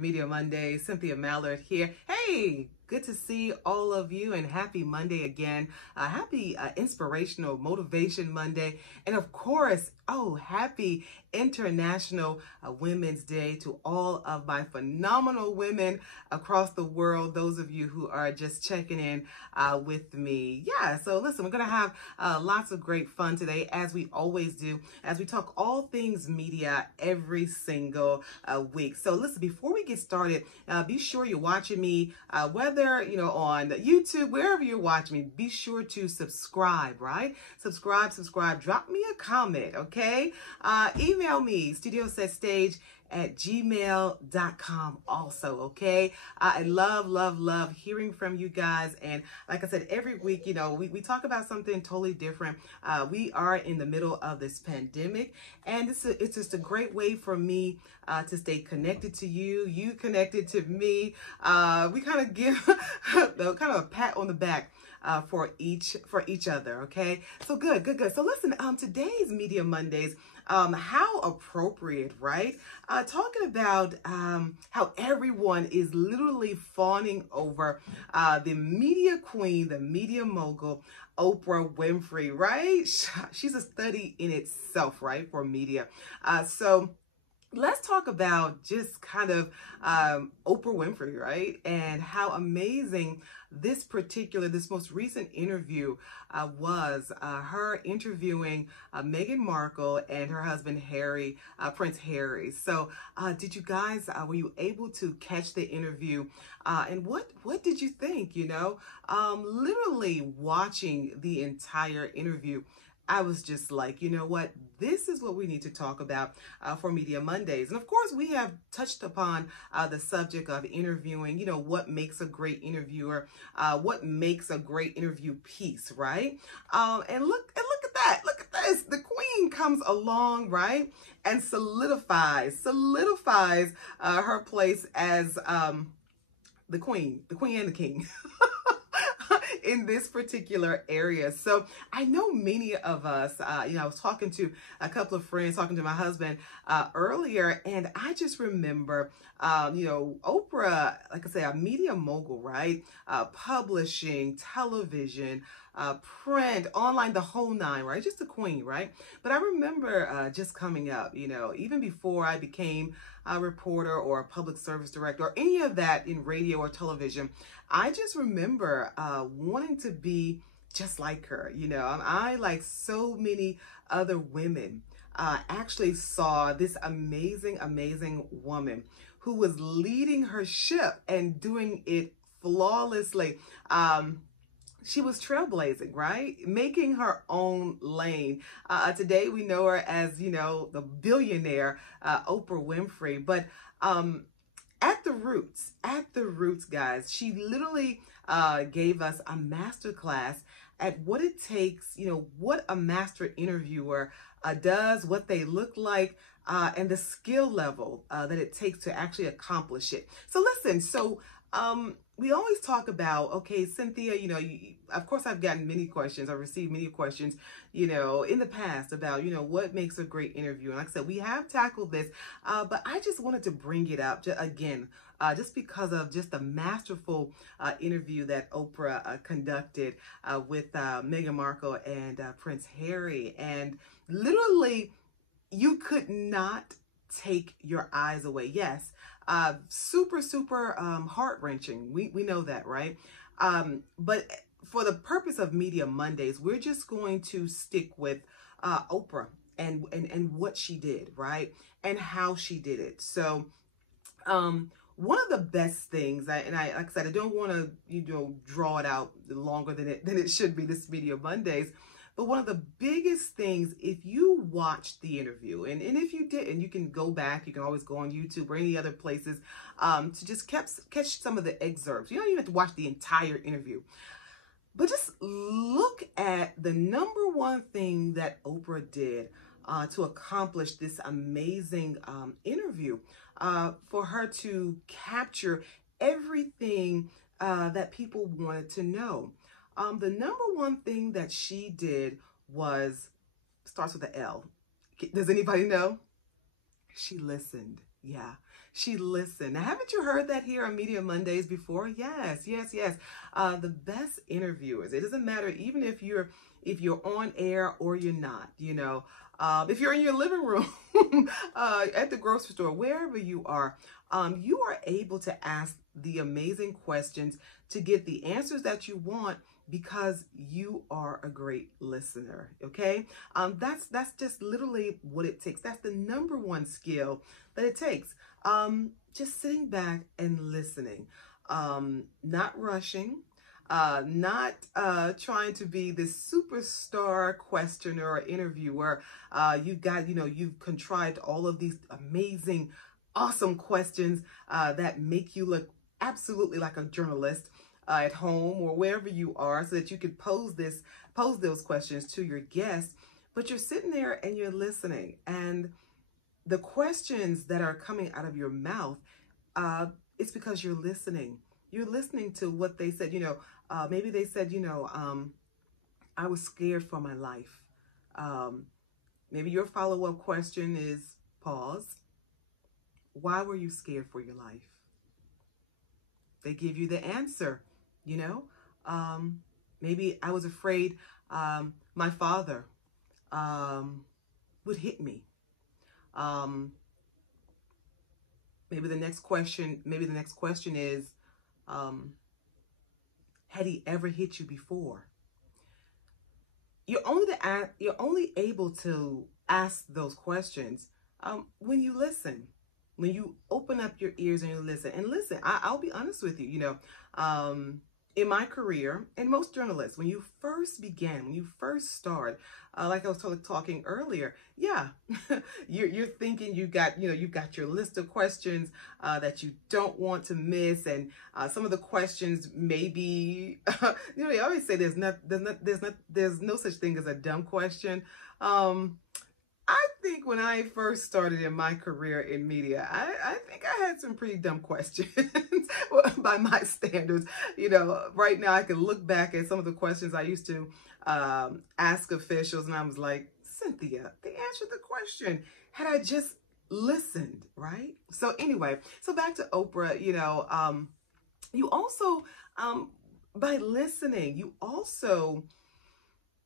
Media Monday, Cynthia Mallard here. Hey, good to see all of you and happy Monday again. Happy Inspirational Motivation Monday. And of course, happy International Women's Day to all of my phenomenal women across the world. Those of you who are just checking in with me. Yeah, so listen, we're going to have lots of great fun today, as we always do, as we talk all things media every single week. So listen, before we get started, be sure you're watching me, whether, on YouTube, wherever you're watching me, be sure to subscribe, right? Subscribe, drop me a comment, okay? Email me, studiosettstage@gmail.com also, okay? I love hearing from you guys. And like I said, every week, we talk about something totally different. We are in the middle of this pandemic, and it's just a great way for me to stay connected to you, you connected to me. We kind of give kind of a pat on the back for each other, okay? So good. So listen, today's Media Mondays, how appropriate, right? Talking about how everyone is literally fawning over the media queen, the media mogul, Oprah Winfrey, right? She's a study in itself, right, for media. So let's talk about just kind of Oprah Winfrey, right? And how amazing this most recent interview was, her interviewing Meghan Markle and her husband Harry, Prince Harry. So did you guys, were you able to catch the interview? And what did you think, literally watching the entire interview, I was just like, you know what? This is what we need to talk about for Media Mondays. And of course, we have touched upon the subject of interviewing, what makes a great interviewer, what makes a great interview piece, right? And look at that. Look at this. The queen comes along, right? And solidifies her place as the queen and the king. In this particular area. So I know many of us, I was talking to a couple of friends, talking to my husband earlier, and I just remember, Oprah, like I say, a media mogul, right? Publishing, television, print, online, the whole nine, right? Just a queen, right? But I remember just coming up, even before I became a reporter or a public service director or any of that in radio or television, I just remember wanting to be just like her. I, like so many other women, actually saw this amazing woman who was leading her ship and doing it flawlessly. She was trailblazing, right? Making her own lane. Today we know her as, the billionaire Oprah Winfrey. But at the roots, guys, she literally gave us a masterclass at what it takes, what a master interviewer does, what they look like, and the skill level that it takes to actually accomplish it. So listen, we always talk about, okay, Cynthia, of course I've gotten many questions. I've received many questions, in the past about, what makes a great interview. And like I said, we have tackled this, but I just wanted to bring it up again, just because of just the masterful interview that Oprah conducted with Meghan Markle and Prince Harry. And literally, you could not take your eyes away. Yes. Super heart-wrenching. We know that, right? But for the purpose of Media Mondays, we're just going to stick with Oprah and what she did, right? And how she did it. So one of the best things, like I said, I don't want to draw it out longer than it should be, this Media Mondays. But one of the biggest things, if you watched the interview, and if you didn't, you can go back, you can always go on YouTube or any other places to just catch some of the excerpts. You don't even have to watch the entire interview. But just look at the number one thing that Oprah did to accomplish this amazing interview, for her to capture everything that people wanted to know. The number one thing that she did starts with the L. Does anybody know? She listened. Yeah. She listened. Now, haven't you heard that here on Media Mondays before? Yes, yes, yes. The best interviewers. It doesn't matter even if you're on air or you're not. If you're in your living room, at the grocery store, wherever you are able to ask the amazing questions to get the answers that you want because you are a great listener. Okay, that's just literally what it takes. That's the number one skill that it takes. Just sitting back and listening, not rushing. Not trying to be this superstar questioner or interviewer. You've contrived all of these amazing, awesome questions that make you look absolutely like a journalist at home or wherever you are, so that you could pose those questions to your guests. But you're sitting there and you're listening, and the questions that are coming out of your mouth, it's because you're listening. You're listening to what they said. Maybe they said, I was scared for my life. Maybe your follow-up question is, pause. Why were you scared for your life? They give you the answer, Maybe I was afraid my father would hit me. Maybe the next question is, had he ever hit you before? You're only able to ask those questions when you listen, when you open up your ears and you listen. And listen, I'll be honest with you. In my career, and most journalists, when you first start, like I was talking earlier, yeah, you're thinking you've got your list of questions that you don't want to miss, and some of the questions maybe, they always say there's no such thing as a dumb question. I think when I first started in my career in media, I think I had some pretty dumb questions by my standards. Right now I can look back at some of the questions I used to ask officials, and I was like, Cynthia, they answered the question had I just listened, right? So anyway, so back to Oprah. You also, by listening, you also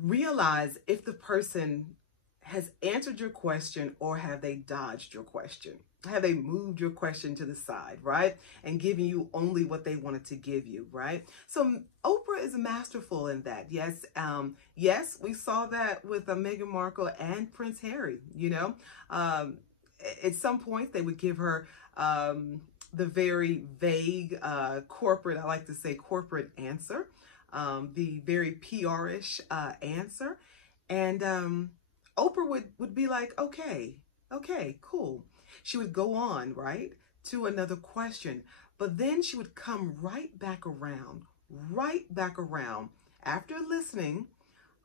realize if the person has answered your question or have they dodged your question. Have they moved your question to the side, right? And giving you only what they wanted to give you, right? So Oprah is masterful in that. Yes, yes, we saw that with Meghan Markle and Prince Harry. At some point they would give her the very vague corporate, I like to say corporate answer, the very PR-ish answer. And Oprah would be like, okay, cool. She would go on, right, to another question, but then she would come right back around after listening,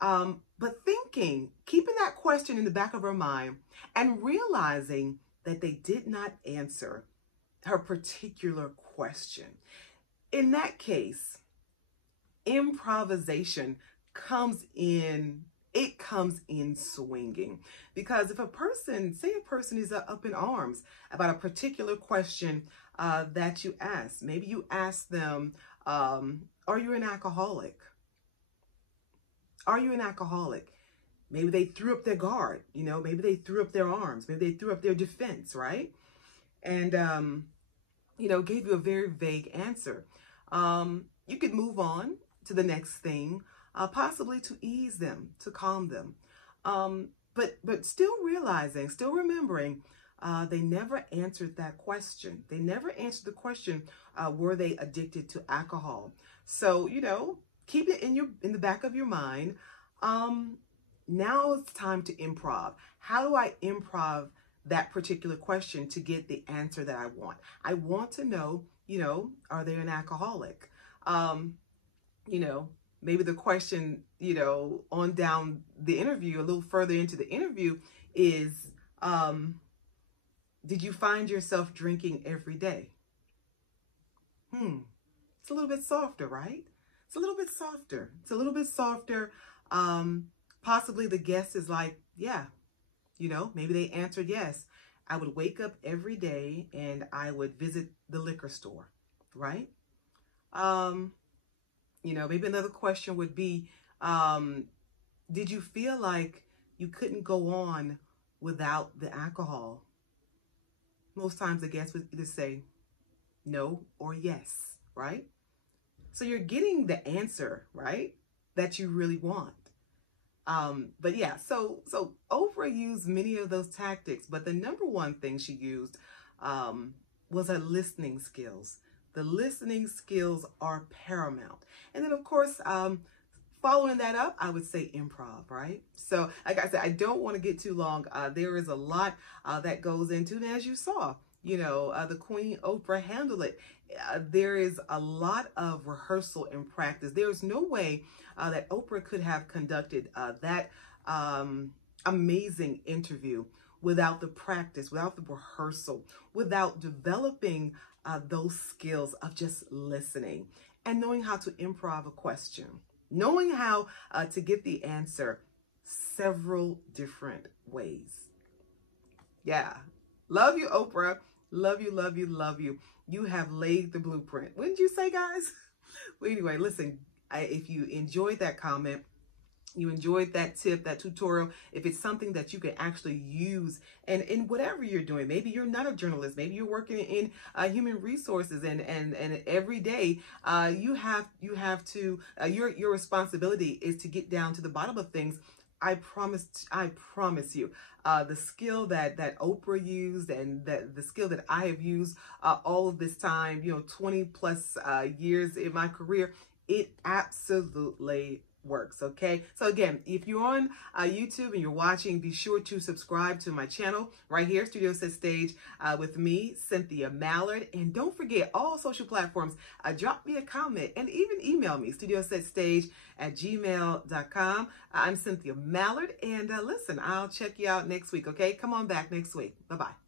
but thinking, keeping that question in the back of her mind and realizing that they did not answer her particular question. In that case, improvisation comes in swinging, because if a person is up in arms about a particular question that you ask, maybe you ask them, are you an alcoholic? Are you an alcoholic? Maybe they threw up their guard, maybe they threw up their arms, maybe they threw up their defense, right? And, gave you a very vague answer. You could move on to the next thing, possibly to ease them, to calm them. But still remembering, they never answered that question. They never answered the question, were they addicted to alcohol? So, keep it in the back of your mind. Now it's time to improv. How do I improv that particular question to get the answer that I want? I want to know, are they an alcoholic? Maybe the question, on down the interview, a little further into the interview is, did you find yourself drinking every day? It's a little bit softer, right? It's a little bit softer. Possibly the guest is like, yeah, maybe they answered yes. I would wake up every day and I would visit the liquor store, right? Maybe another question would be, did you feel like you couldn't go on without the alcohol? Most times the guest would either say no or yes, right? So you're getting the answer, right, that you really want. But yeah, so Oprah used many of those tactics, but the number one thing she used was her listening skills. The listening skills are paramount. And then, of course, following that up, I would say improv, right? So, like I said, I don't want to get too long. There is a lot that goes into it. And as you saw, the Queen Oprah handled it. There is a lot of rehearsal and practice. There's no way that Oprah could have conducted that amazing interview without the practice, without the rehearsal, without developing those skills of just listening and knowing how to improv a question, knowing how to get the answer several different ways. Yeah. Love you, Oprah. Love you, love you, love you. You have laid the blueprint. Wouldn't you say, guys? Well, anyway, listen, if you enjoyed that comment, you enjoyed that tip, that tutorial, if it's something that you can actually use and in whatever you're doing, maybe you're not a journalist, maybe you're working in human resources and every day you have to, your responsibility is to get down to the bottom of things. I promise you, the skill that Oprah used and the skill that I have used all of this time, 20 plus years in my career, it absolutely works. Okay. So again, if you're on YouTube and you're watching, be sure to subscribe to my channel right here, Studio Set Stage, with me, Cynthia Mallard. And don't forget, all social platforms, drop me a comment and even email me, studiosetStage@gmail.com. I'm Cynthia Mallard. And listen, I'll check you out next week. Okay. Come on back next week. Bye-bye.